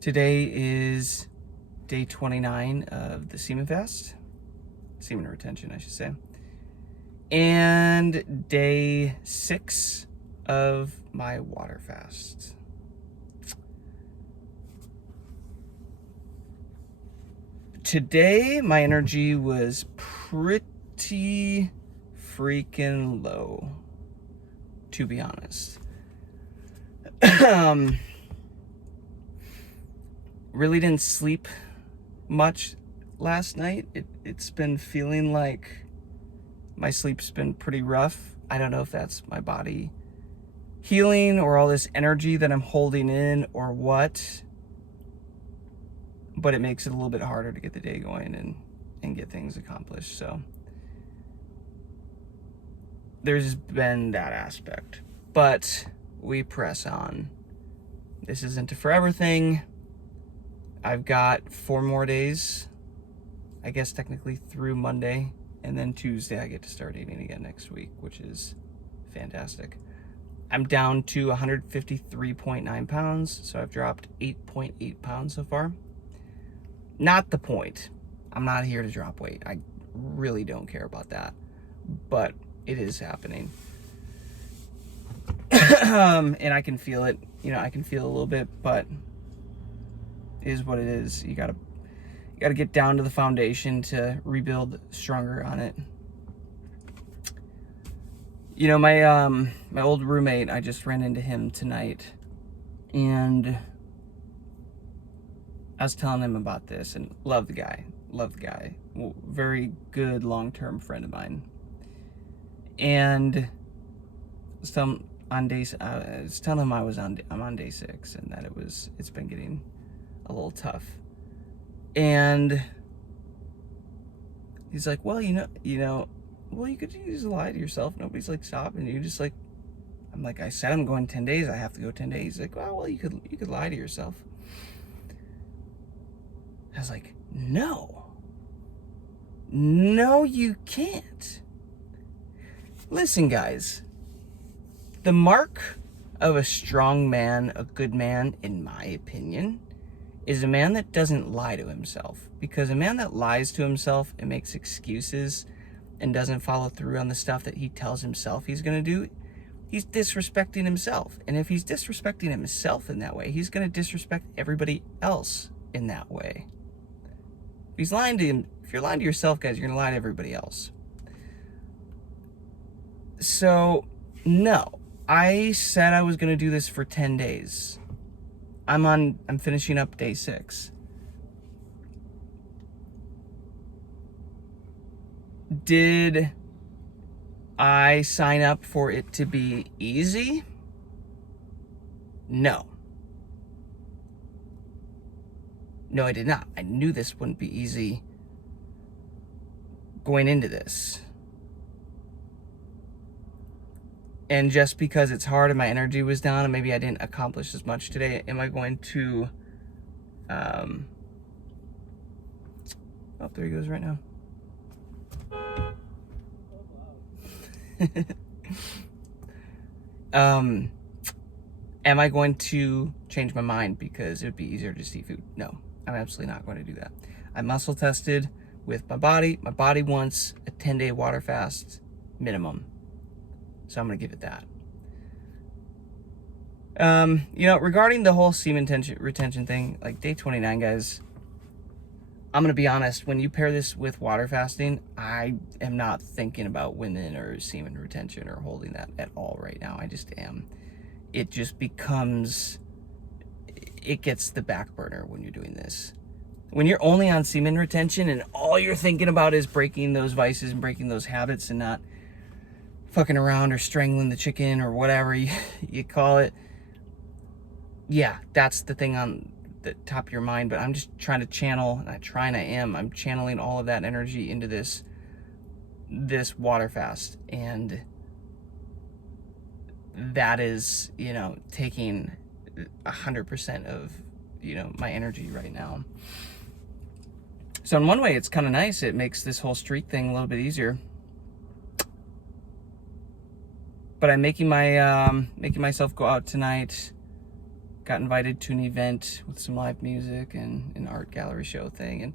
Today is day 29 of the Semen fast. Semen retention, I should say. And day 6 of my water fast. Today, my energy was pretty freaking low, to be honest. Really didn't sleep much last night. It's been feeling like my sleep's been pretty rough. I don't know if that's my body healing or all this energy that I'm holding in or what, but it makes it a little bit harder to get the day going and get things accomplished. So there's been that aspect, but we press on. This isn't a forever thing. I've got 4 more days, I guess technically through Monday, and then Tuesday I get to start eating again next week, which is fantastic. I'm down to 153.9 pounds, so I've dropped 8.8 pounds so far. Not the point. I'm not here to drop weight. I really don't care about that, but it is happening. And I can feel it, I can feel a little bit, but it is what it is. You gotta get down to the foundation to rebuild stronger on it. My old roommate, I just ran into him tonight, and I was telling him about this, and love the guy, very good long-term friend of mine. And I was telling him I'm on day 6, and that it's been getting a little tough. And he's like, well, you could just lie to yourself. Nobody's like stopping you. Just like, I'm like, I said I'm going 10 days. I have to go 10 days. He's like, well, you could lie to yourself. I was like, no, you can't. Listen, guys, the mark of a strong man, a good man, in my opinion, is a man that doesn't lie to himself. Because a man that lies to himself and makes excuses and doesn't follow through on the stuff that he tells himself he's going to do, he's disrespecting himself. And if he's disrespecting himself in that way, he's going to disrespect everybody else in that way. If you're lying to yourself, guys, you're going to lie to everybody else. So, no. I said I was going to do this for 10 days. I'm finishing up day 6. Did I sign up for it to be easy? No. No, I did not. I knew this wouldn't be easy going into this. And just because it's hard and my energy was down and maybe I didn't accomplish as much today, am I going to... Oh, there he goes right now. Am I going to change my mind because it would be easier to just eat food? No, I'm absolutely not going to do that. I muscle tested with my body. My body wants a 10-day water fast minimum. So I'm going to give it that. Regarding the whole semen retention thing, like day 29, guys, I'm going to be honest. When you pair this with water fasting, I am not thinking about women or semen retention or holding that at all right now. I just am. It just it gets the back burner when you're doing this. When you're only on semen retention and all you're thinking about is breaking those vices and breaking those habits and not fucking around or strangling the chicken or whatever you call it. Yeah, that's the thing on the top of your mind, but I'm just trying to channel, I'm channeling all of that energy into this water fast. And that is, taking 100% of, my energy right now. So in one way, it's kind of nice. It makes this whole streak thing a little bit easier. But I'm making myself go out tonight got invited to an event with some live music and an art gallery show thing. And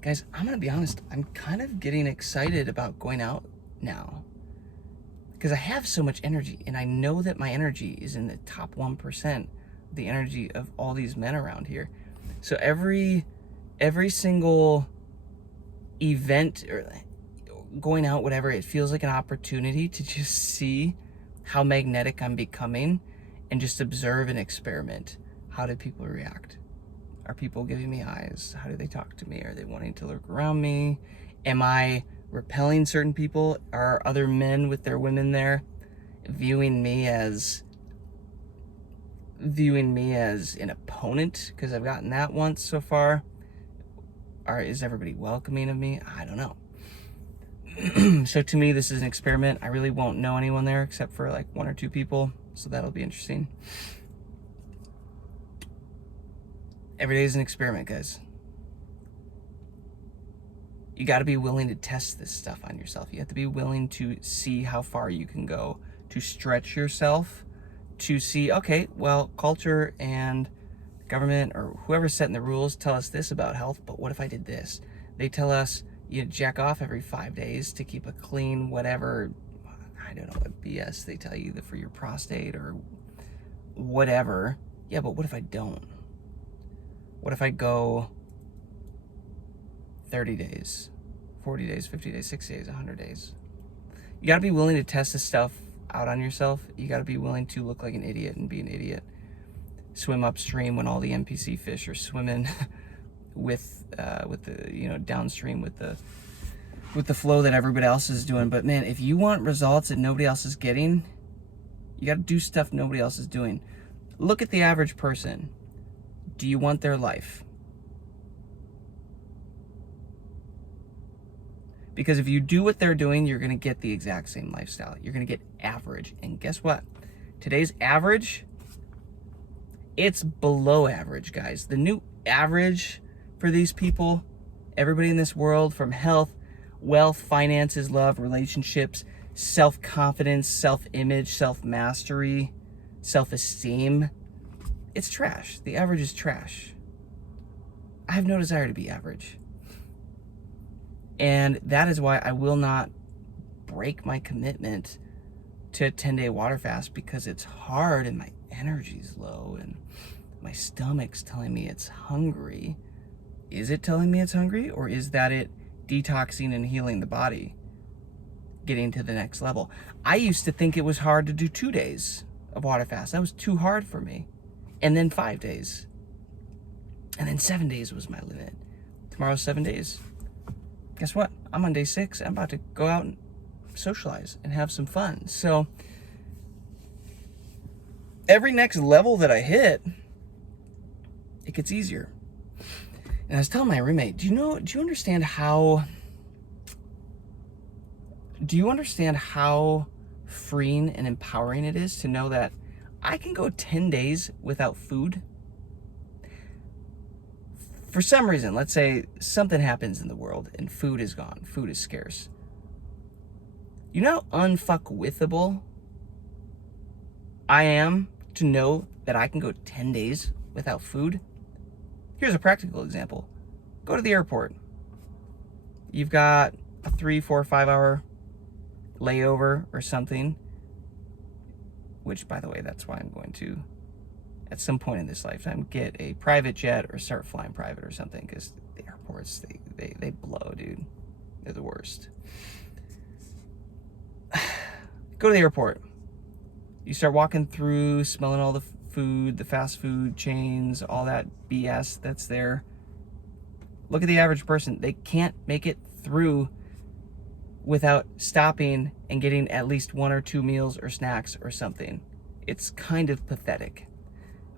guys, I'm gonna be honest, I'm kind of getting excited about going out now because I have so much energy, and I know that my energy is in the top 1%, the energy of all these men around here. So every single event or going out, whatever, it feels like an opportunity to just see how magnetic I'm becoming and just observe and experiment. How do people react? Are people giving me eyes? How do they talk to me? Are they wanting to lurk around me? Am I repelling certain people? Are other men with their women there viewing me as an opponent? Because I've gotten that once so far. Is everybody welcoming of me? I don't know. So to me, this is an experiment. I really won't know anyone there except for like 1 or 2 people. So that'll be interesting. Every day is an experiment, guys. You got to be willing to test this stuff on yourself. You have to be willing to see how far you can go, to stretch yourself, to see, okay, well, culture and government or whoever's setting the rules tell us this about health, but what if I did this? They tell us you jack off every 5 days to keep a clean whatever, I don't know what BS they tell you for your prostate or whatever. Yeah, but what if I don't? What if I go 30 days, 40 days, 50 days, 60 days, 100 days? You got to be willing to test this stuff out on yourself. You got to be willing to look like an idiot and be an idiot. Swim upstream when all the NPC fish are swimming with the downstream with the flow that everybody else is doing. But man, if you want results that nobody else is getting, you got to do stuff nobody else is doing. Look at the average person. Do you want their life? Because if you do what they're doing, you're going to get the exact same lifestyle. You're going to get average. And guess what? Today's average, it's below average, guys. The new average for these people, everybody in this world, from health, wealth, finances, love, relationships, self-confidence, self-image, self-mastery, self-esteem, it's trash. The average is trash. I have no desire to be average. And that is why I will not break my commitment to a 10-day water fast, because it's hard and my energy's low and my stomach's telling me it's hungry. Is it telling me it's hungry, or is that it detoxing and healing the body, getting to the next level? I used to think it was hard to do 2 days of water fast. That was too hard for me. And then 5 days. And then 7 days was my limit. Tomorrow's 7 days. Guess what? I'm on day 6. I'm about to go out and socialize and have some fun. So every next level that I hit, it gets easier. And I was telling my roommate, do you understand how freeing and empowering it is to know that I can go 10 days without food? For some reason, let's say something happens in the world and food is gone, food is scarce. You know how unfuckwithable I am to know that I can go 10 days without food? Here's a practical example. Go to the airport. You've got a 3, 4, 5 hour layover or something, which, by the way, that's why I'm going to, at some point in this lifetime, get a private jet or start flying private or something, because the airports, they blow, dude. They're the worst. Go to the airport. You start walking through, smelling all the food, the fast food chains, all that BS that's there. Look at the average person. They can't make it through without stopping and getting at least 1 or 2 meals or snacks or something. It's kind of pathetic.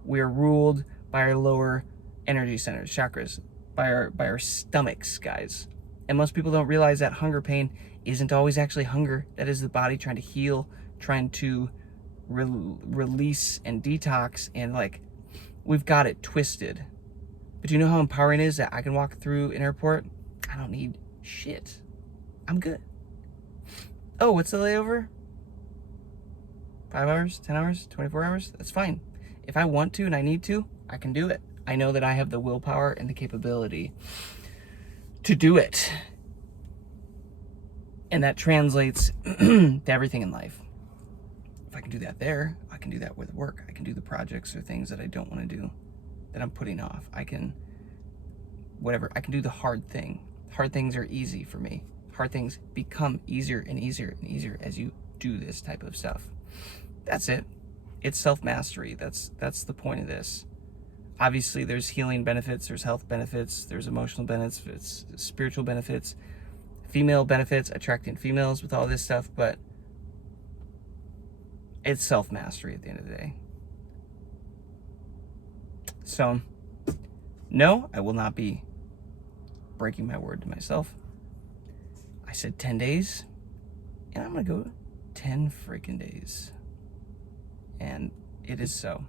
We're ruled by our lower energy centers, chakras, by our stomachs, guys. And most people don't realize that hunger pain isn't always actually hunger. That is the body trying to heal, trying to release and detox, and like, we've got it twisted. But you know how empowering it is that I can walk through an airport? I don't need shit. I'm good. Oh, what's the layover? 5 hours, 10 hours, 24 hours? That's fine. If I want to and I need to, I can do it. I know that I have the willpower and the capability to do it. And that translates to everything in life. If I can do that there, I can do that with work. I can do the projects or things that I don't want to do, that I'm putting off. I can, whatever, I can do the hard thing. Hard things are easy for me. Hard things become easier and easier and easier as you do this type of stuff. That's it. It's self-mastery. That's the point of this. Obviously, there's healing benefits, there's health benefits, there's emotional benefits, spiritual benefits, female benefits, attracting females with all this stuff, but it's self-mastery at the end of the day. So, no, I will not be breaking my word to myself. I said 10 days, and I'm gonna go 10 freaking days. And it is so.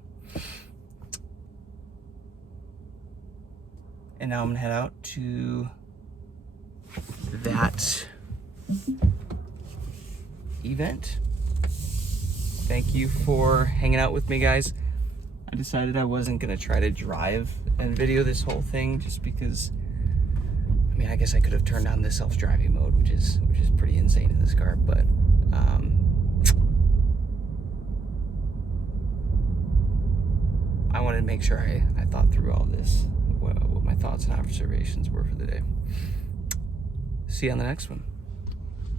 And now I'm gonna head out to that event. Thank you for hanging out with me, guys. I decided I wasn't gonna try to drive and video this whole thing just because, I mean, I guess I could have turned on the self-driving mode, which is pretty insane in this car, but I wanted to make sure I thought through all this, what my thoughts and observations were for the day. See you on the next one.